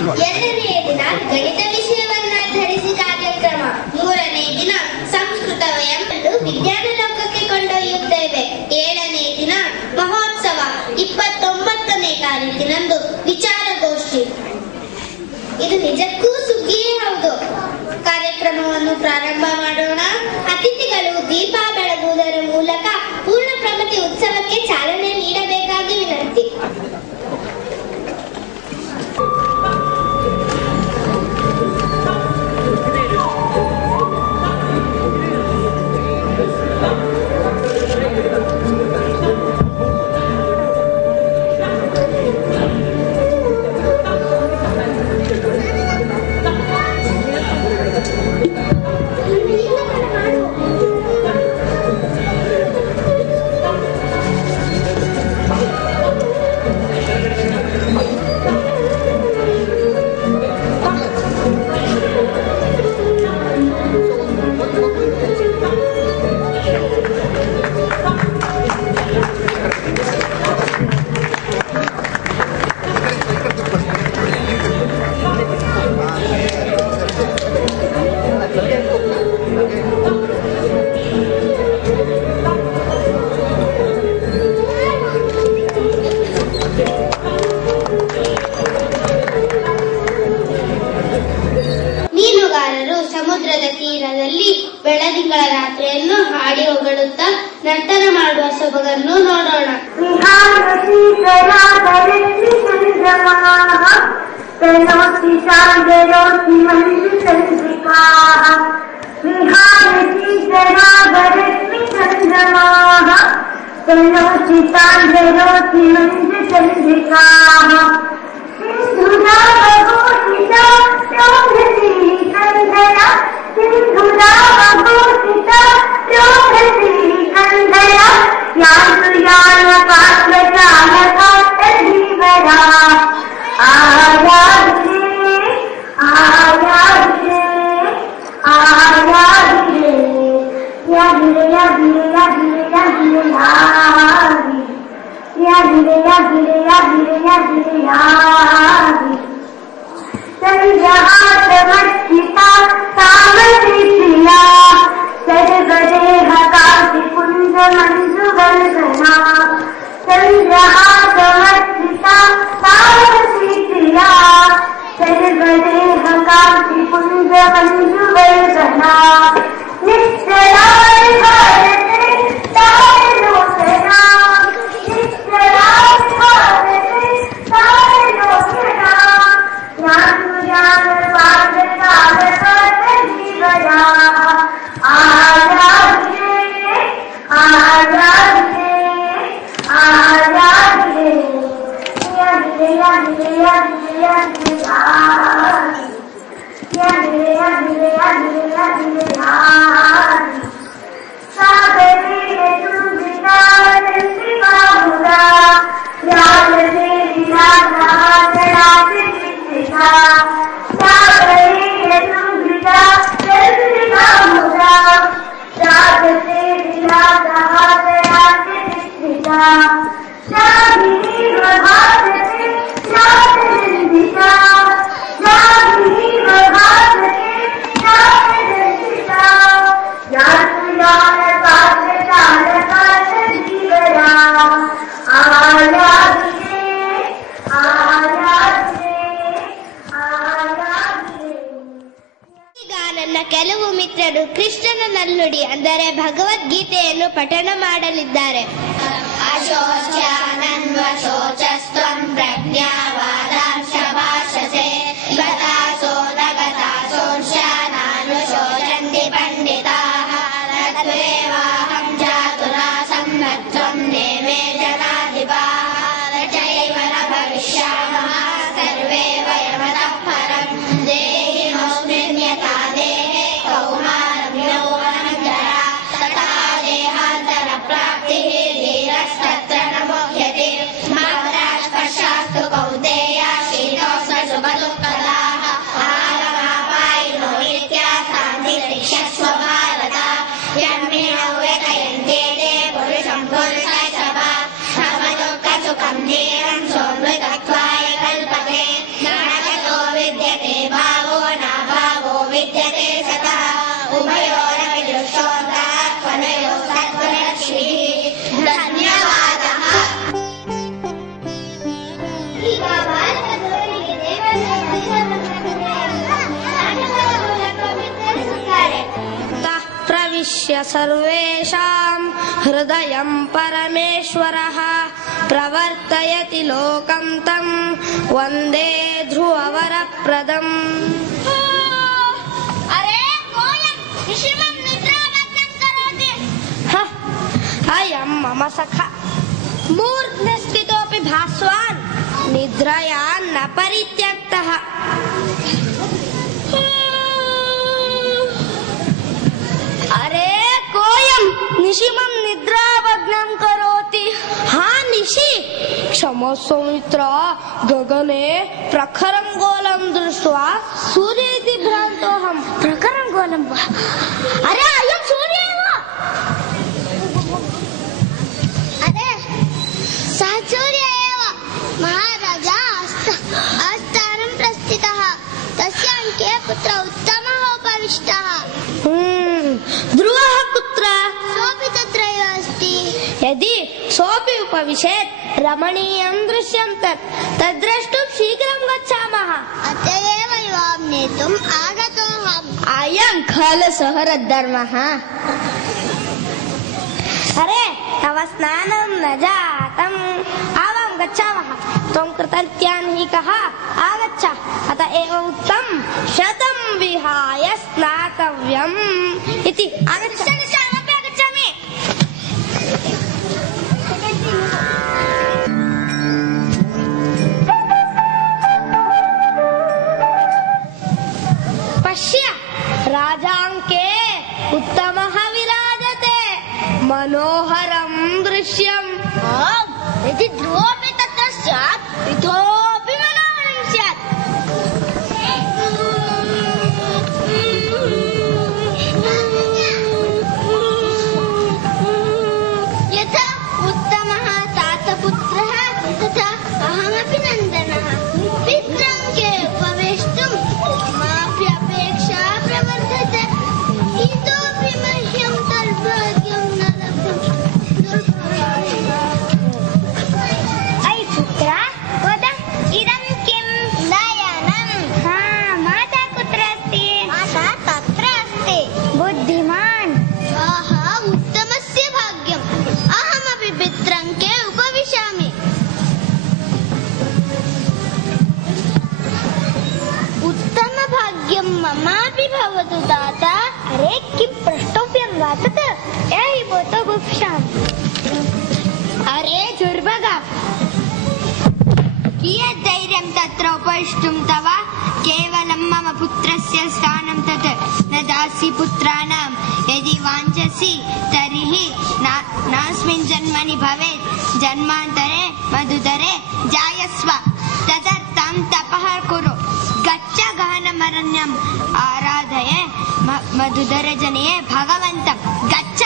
ಎರಡನೆಯ ದಿನ ಗಣಿತ ವಿಷಯವನ್ನಾಧರಿಸಿ ಕಾರ್ಯಕ್ರಮ. ಮೂರನೇ ದಿನ ಸಂಸ್ಕೃತ ಎಂಬುದು ವಿಜ್ಞಾನ ಲೋಕಕ್ಕೆ ಕೊಂಡೊಯ್ಯುತ್ತೇವೆ. ಏಳನೇ ದಿನ ಮಹೋತ್ಸವ. 29ನೇ ತಾರೀಕಿನಂದು ವಿಚಾರಗೋಷ್ಠಿ. ಇದು ನಿಜಕ್ಕೂ ಸುಗ್ಗಿಯೇ ಹೌದು. ಕಾರ್ಯಕ್ರಮವನ್ನು ಪ್ರಾರಂಭ ಮಾಡೋಣ. ಅತಿಥಿಗಳು ದೀಪ ಬೆಳಗುವುದರ ಮೂಲಕ ಪೂರ್ಣ ಪ್ರಗತಿ ಉತ್ಸವಕ್ಕೆ ಚಾಲನೆ ನೀಡಬೇಕಾಗಿ ವಿನಂತಿ. ಸಮುದ್ರದ ತೀರದಲ್ಲಿ ಬೆಳದಿಂಗಳ ರಾತ್ರಿಯನ್ನು ಹಾಡಿ ಹೊಗಳುತ್ತಾ ನರ್ತನ ಮಾಡುವ ಸೊಬಗನ್ನು ನೋಡೋಣ. ಕೆಲವು ಮಿತ್ರರು ಕೃಷ್ಣನ ನಲ್ಲುಡಿ ಅಂದರೆ ಭಗವದ್ಗೀತೆಯನ್ನು ಪಠಣ ಮಾಡಲಿದ್ದಾರೆ. ಅಶೋಚ್ಯಾನನ್ವಶೋಚಸ್ತ್ವಂ ಪ್ರಜ್ಞಾವಾದಾಂಶ ಭಾಷಸೆ ಗತಾಸೋ ನಗತಾಸೋಶ್ಯಾನಾನುಶೋಚಂತಿ ಪಂಡಿತಾಃ ತತ್ವೇವಾಹಂ ಜಾತುನಾ ಸಮ್ಮತ್ವಂ ನೇಮೇ ಜನಾಧಿಪಾಃ ಚೈವ ನ ಭವಿಷ್ಯಾಮಃ ಸರ್ವೇ ವಯಮತಃ ಪರಂ ದೇಹಿನೋಸ್ಮಿನ್ ಯಥಾ ದೇಹೇ ಕೌಮಾರಂ ಯೌವನಂ ಜರಾ ತಥಾ ದೇಹಾಂತರ ಪ್ರಾಪ್ತಿಃ ಧೀರಸ್ತತ್ರ ನ ಮುಹ್ಯತೆ ಮಾತ್ರಾಸ್ಪರ್ಶಾಸ್ತು ಕೌಂತೆಯ ಶೀತೋಷ್ಣ ಸುಖದುಃಖದಾಃ ಆಹಾರಮಾಪಾಯಿನೋ ನಿತ್ಯಾಸಾಂತಿರಿಕ್ಷಸ್ವ ಭಾರತ ಯಮ್ಮಿನೋ ವ್ಯಥಯಂತೆ ತೇ ಪುರುಷಂ ಪುರುಷೈಷಭ ಸಮದುಃಖ ಸುಖಂ ಧೀರಂ ಸೋಮೃತತ್ವಾಯ ಕಲ್ಪತೆ ನರಕತೋ विद्यते सतः उभयोरपि दृष्टोऽन्तः त्वनयोः सद्गुणलक्ष्मीः धन्यवादः. ಈಗ ಭಾರತದವರಿಗೆ ಪ್ರವಿಶ್ಯ ಸರ್ವೇಷಾಂ ಹೃದಯಂ ಪರಮೇಶ್ವರಃ ಪ್ರವರ್ತಯತಿ ಲೋಕಂ ತಂ ವಂದೇ ಧ್ರುವವರಪ್ರದಂ. ಅಯಂ ಮಮ ಸಖ ಮೂರ್ಧ್ನಿ ಸ್ಥಿತೋಪಿ ಭಾಸ್ವಾನ್ ನಿದ್ರಯಾ ನ ಪರಿತ್ಯಕ್ತಃ. ಅರೆ ಕೋಯಂ ನಿಶಿಮಂ ನಿದ್ರಾಭಗ್ನಂ ಕರೋತಿ. ಹಾ ನಿಶಿ ಕ್ಷಮಸ್ವ ಮಿತ್ರ. ಗಗನೆ ಪ್ರಖರಂ ಗೋಲಂ ದೃಷ್ಟ್ವಾ ಸೂರ್ಯ ಇತಿ ಭ್ರಾಂತೋಹಂ. ಪ್ರಖರಂ ಗೋಲಂ ವಾ? ಅರೆ ಅಯಂ ಸೂರ್ಯ ಏವ. ಅರೆ ಸಹ ಸೂರ್ಯ ಏವ. ಮಹಾರಾಜ ಆಸ್ಥಾನಂ ಪ್ರಸ್ಥಿತಃ. ತಸ್ಯಾಂಕೆ ಪುತ್ರ ಉತ್ತಮಃ ಉಪವಿಷ್ಟಃ. ಧ್ರುವಃ ಕುತ್ರ? सोऽपि तत्रैव अस्ति. यदि सोऽपि उपविशेत् रमणीयं दृश्यं तद्द्रष्टुं शीघ्रं गच्छामः. अत एव युवां नेतुम् आगतोऽहम्. अयं खलु सहरधर्मः. अरे तव स्नानं न जातम्. आवां गच्छामः. त्वं कृतज्ञान् हि कः? आगच्छ. अत एव उक्तं शतं विहाय स्नातव्यम् इति. आगच्छ. गच्छामि. पश्य राजाङ्के उत्तमः विराजते मनोहरं दृश्यम्. यदि ध्रुवोऽपि तत्र स्यात् इतोऽपि मनोहरं स्यात्. यथा उत्तमः तातपुत्रः तथा अहमपि नन्दनः. पितृङ्गे उपवेष्टुं ममापि अपेक्षा प्रवर्धते. इतोऽपि मह्यं तद्भाग्यं न लब्धम्. अयि पुत्र वद इदं किं? नयनं. माता कुत्र अस्ति? माता तत्र अस्ति. बुद्धिमान्. आहा उत्तमस्य भाग्यम्. अहमपि पितृङ्के उपविशामि. उत्तमभाग्यं ममापि भवतु दाता. अरे किं प्रष्टव्यं वा तत्? एहि भवतो गुप्शाम्. अरे दुर्भग, कियत् धैर्यं तत्र उपविष्टुं तव? केवलं मम पुत्रस्य स्थानं तत् न दासि पुत्राणां. यदि वाञ्छसि तर्हि नास्मिन् जन्मनि भवेत्. जन्मान्तरे मधुधरे जायस्व. तदर्थं तपः कुरु. गच्छ गहनमरण्यम् आराधये मधुधरे जनये भगवन्तं. गच्छ.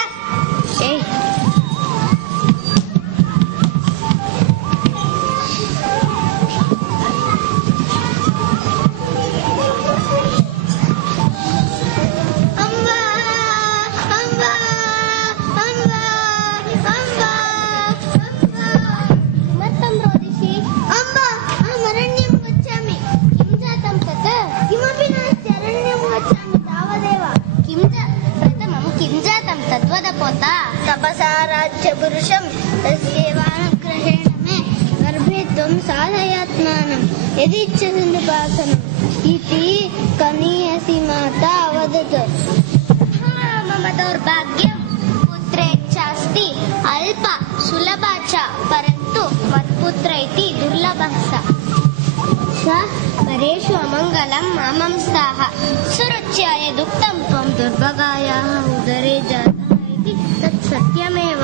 तपसाराध्यपुरुषं तस्यैवानुग्रहेण मे गर्भे त्वं साधयात्मानं यदि इच्छसि नृपासनम् इति कनीयसी माता अवदत्. मम दौर्भाग्यं पुत्रेच्छास्ति अल्पा सुलभा च, परन्तु मत्पुत्र इति दुर्लभः स परेषु अमङ्गलं मामं साह. सुरुच्या यदुक्तं त्वं दुर्भगायाः उदरे जातः इति तत् सत्यमेव.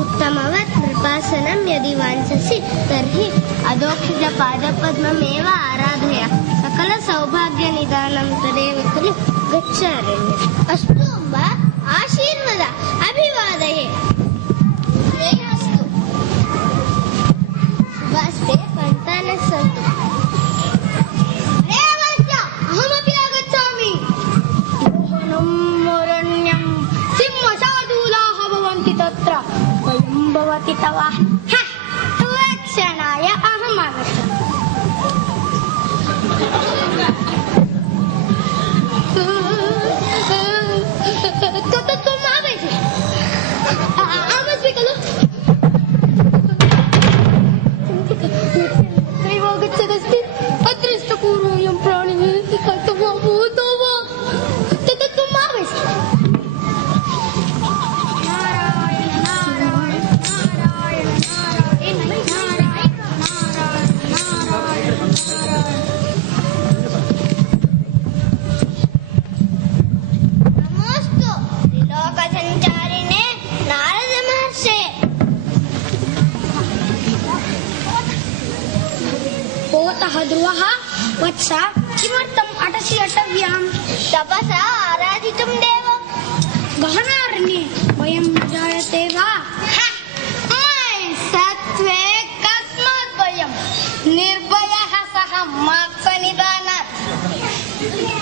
उत्तमवत् नृपासनं यदि वाञ्छसि तर्हि अधोक्षितपादपद्ममेव आराधय. सकलसौभाग्यनिदानं तदेव खलु. गच्छ अरण्यम्. अस्तु अम्ब, आशीर्वद, अभिवादये. श्रेयस्तु. शुभास्ते सन्तानः सन्तु. अहमपि आगच्छामि. वत्स किमर्थम् अटसि अटव्याम्? तपसा आराधितुं देवम्। गहनारण्ये वयं जायते वा? सत्त्वे कस्मात् वयं निर्भयः सः मात्सनिधानात्।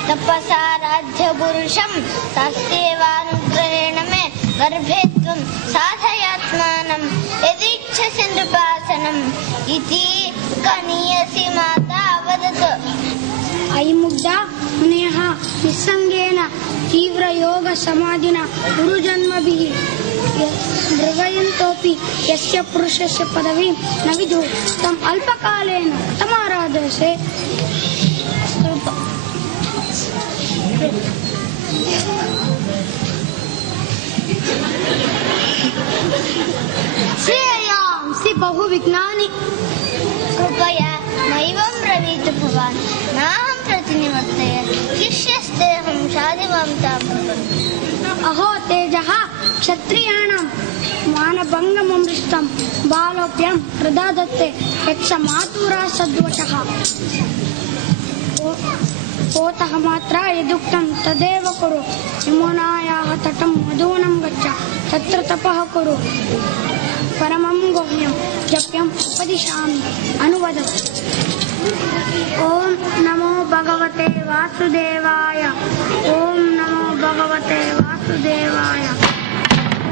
तपसाराध्यपुरुषं तस्यैवानुग्रहेण मे गर्भे त्वं साधयात्मानं यदीच्छसि नृपासनम् इति कनीयसी माता अवदत्। अयि मुग्धा मुनेः निस्सङ्गेन तीव्रयोगसमाधिना गुरुजन्मभिः मृगयन्तोऽपि यस्य पुरुषस्य पदवीं न विदुः तम् अल्पकालेन कथमाराधसे? श्रेयांसि बहुविज्ञानि। कृपया नैवं ब्रवीतु भवान्। नाहं प्रतिनिवर्तयत् शिष्यस्तेऽहं शाधिमां तां प्रपन्नम्। अहो तेजः क्षत्रियाणां मानभङ्गममृष्टं बालोऽप्यं प्रददत्ते यत्स मातुरा सद्वचः। पोतः मात्रा यदुक्तं तदेव कुरु। यमुनायाः तटं मधूनं गच्छ तत्र तपः कुरु। परमं गुह्यं जप्यम् उपदिशामि अनुवदत्। ॐ नमो भगवते वासुदेवाय। ॐ नमो भगवते वासुदेवाय।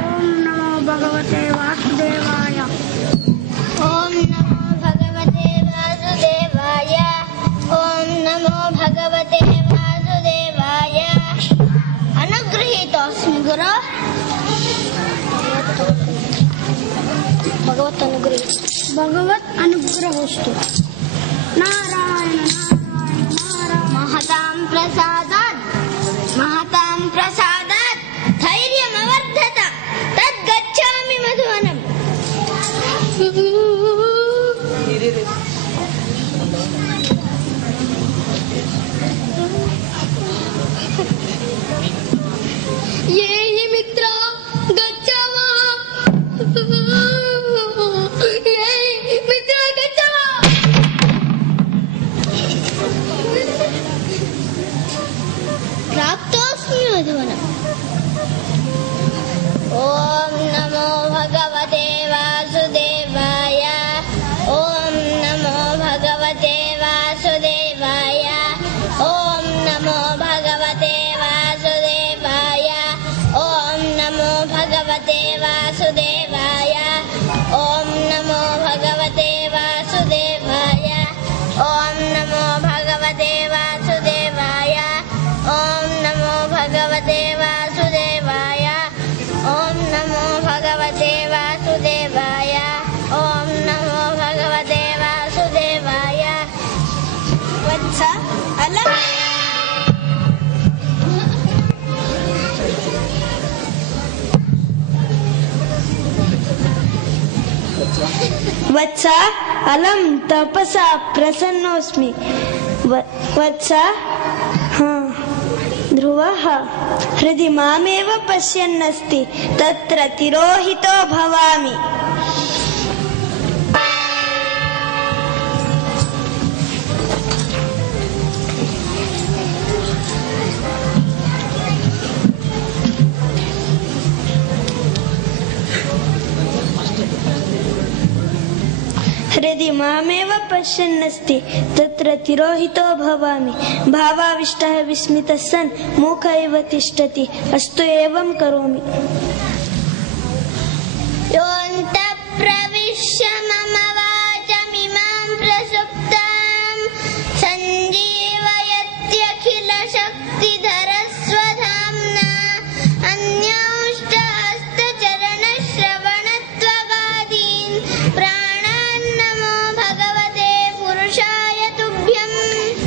ॐ नमो भगवते वासुदेवाय। ॐ नमो भगवते वासुदेवाय। ॐ नमो भगवते वासुदेवाय। अनुगृहीतोऽस्मि गुरो। भगवत् अनुग्रहोस्तु। नारायण नारायण नारायण। महतां प्रसादात् धैर्यमवर्धत तद्गच्छामि मधुवनम्। ये हि मित्रा गच्छामः। प्राप्तोऽस्मि मधुवनम्। ॐ नमो भगवते वासुदेवाय। ॐ नमो भगवते वासुदेवाय। ॐ नमो भगवते वासुदेवाय। ॐ नमो भगवते वासुदेवाय। ॐ नमो भगवते वासुदेवाय। ॐ नमो भगवते वासुदेवाय। ॐ नमो भगवते वासुदेवाय। ॐ नमो भगवते वासुदेवाय। ॐ नमो भगवते वासुदेवाय। वत्स अलम्। वत्स अलम तपसा प्रसन्नोऽस्मि। वत्स ध्रुवः हृदि मामेव पश्यन्नस्ति तत्र तिरोहितो भवामि। हृदि मामेव पश्यन्नस्ति तत्र तिरोहितो भवामि। भावाविष्टः विस्मितः सन् मूक इव तिष्ठति। अस्तु एवं करोमि। योऽन्तः प्रविश्य मम वाचमिमां प्रसुप्तां सञ्जीवयत्यखिलशक्तिधरस्वधाम्ना अन्यांष्टहस्तचरणश्रवणत्वगादीन् प्राणान् नमो भगवते पुरुषाय तुभ्यम्।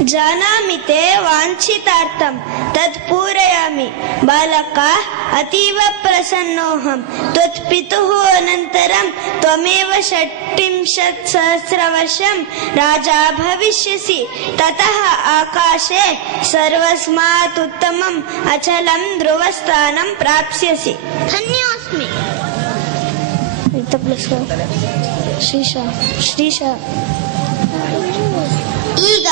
जानामि ते वाञ्छितार्थं तत् पूरयामि। बालका अतीव प्रसन्नोऽहं। त्वत्पितुः अनन्तरं त्वमेव 36,000 राजा भविष्यसि। ततः आकाशे सर्वस्मात् उत्तमम् अचलं ध्रुवस्थानं प्राप्स्यसि। धन्योऽस्मि। ಶ್ರೀಶ ಈಗ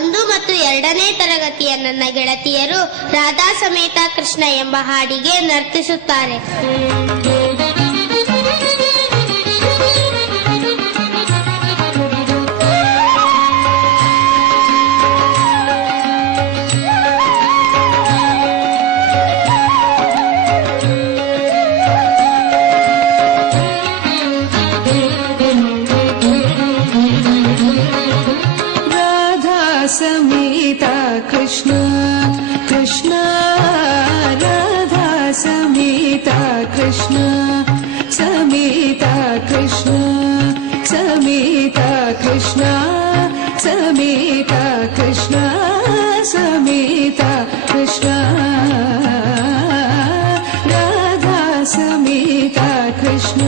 1 ಮತ್ತು 2ನೇ ತರಗತಿಯ ನನ್ನ ಗೆಳತಿಯರು ರಾಧಾ ಸಮೇತ ಕೃಷ್ಣ ಎಂಬ ಹಾಡಿಗೆ ನರ್ತಿಸುತ್ತಾರೆ. समेता कृष्ण कृष्ण राधा समेता कृष्ण समेता कृष्ण समेता कृष्ण समेता कृष्ण समेता कृष्ण राधा समेता कृष्ण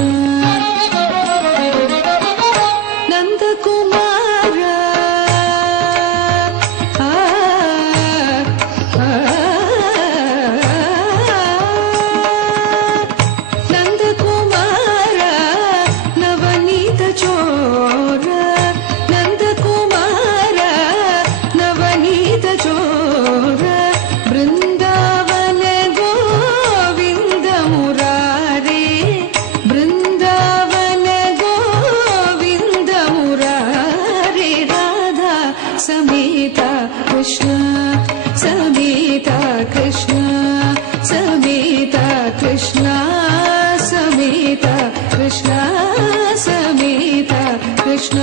समेता कृष्ण समेता कृष्ण समेता कृष्ण समेता कृष्ण समेता कृष्ण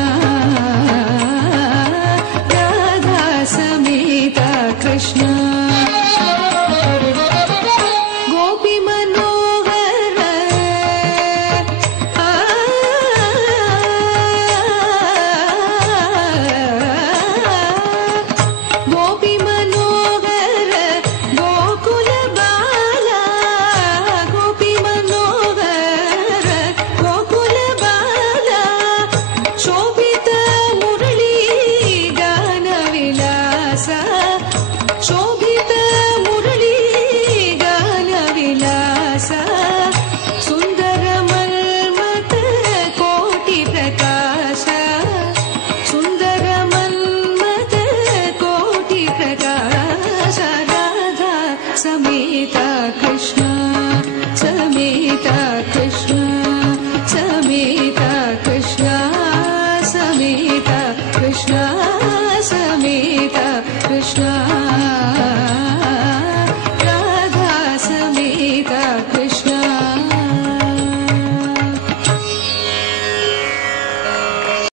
राधा समेता कृष्ण गोपी मनोहर गोपी मनोहर गोकुल बाला गोपी मनोहर गोकुल बाला शोभित मुरली गान विलास शोभित मुरली गान विलास सुंदर मन्मथ कोटि प्रकाश सुंदर मन्मथ कोटि प्रकाश राधा समेता कृष्ण समेता कृष्ण समेता कृष्ण समेता कृष्ण समेता कृष्ण